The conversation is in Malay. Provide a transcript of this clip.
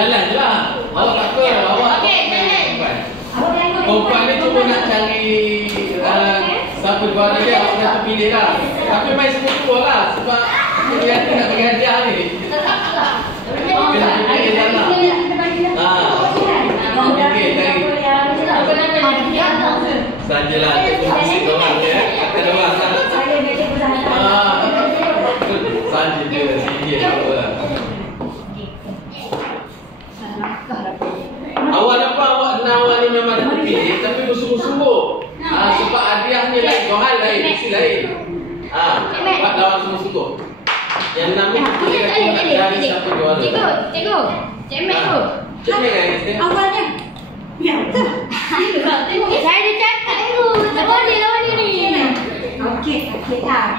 Jalan je lah. Awak tak apa. Awak perempuan ni cuma nak cari siapa juara dia, awak kena pilih lah. Tapi main semua lah. Sebab dia nak bagi hadiah ni. Kena pilih jalan. Okey, cari. Sajalah, cikgu musik orang dia. Akan orang lah. Saja dia, sikit apa lah. Awal apa awak awal ni memang dah terpilih tapi bersungguh-sungguh. Sebab hadiahnya lain, Johan lain, mesti lain. Buat lawan sungguh-sungguh. Yang namanya kita nak cari siapa juara. Cikgu. Cemek tu. Cemek kan? Awalnya. Ya, betul. Saya dah cakap cikgu. Lawan ni ni. Okey, tak.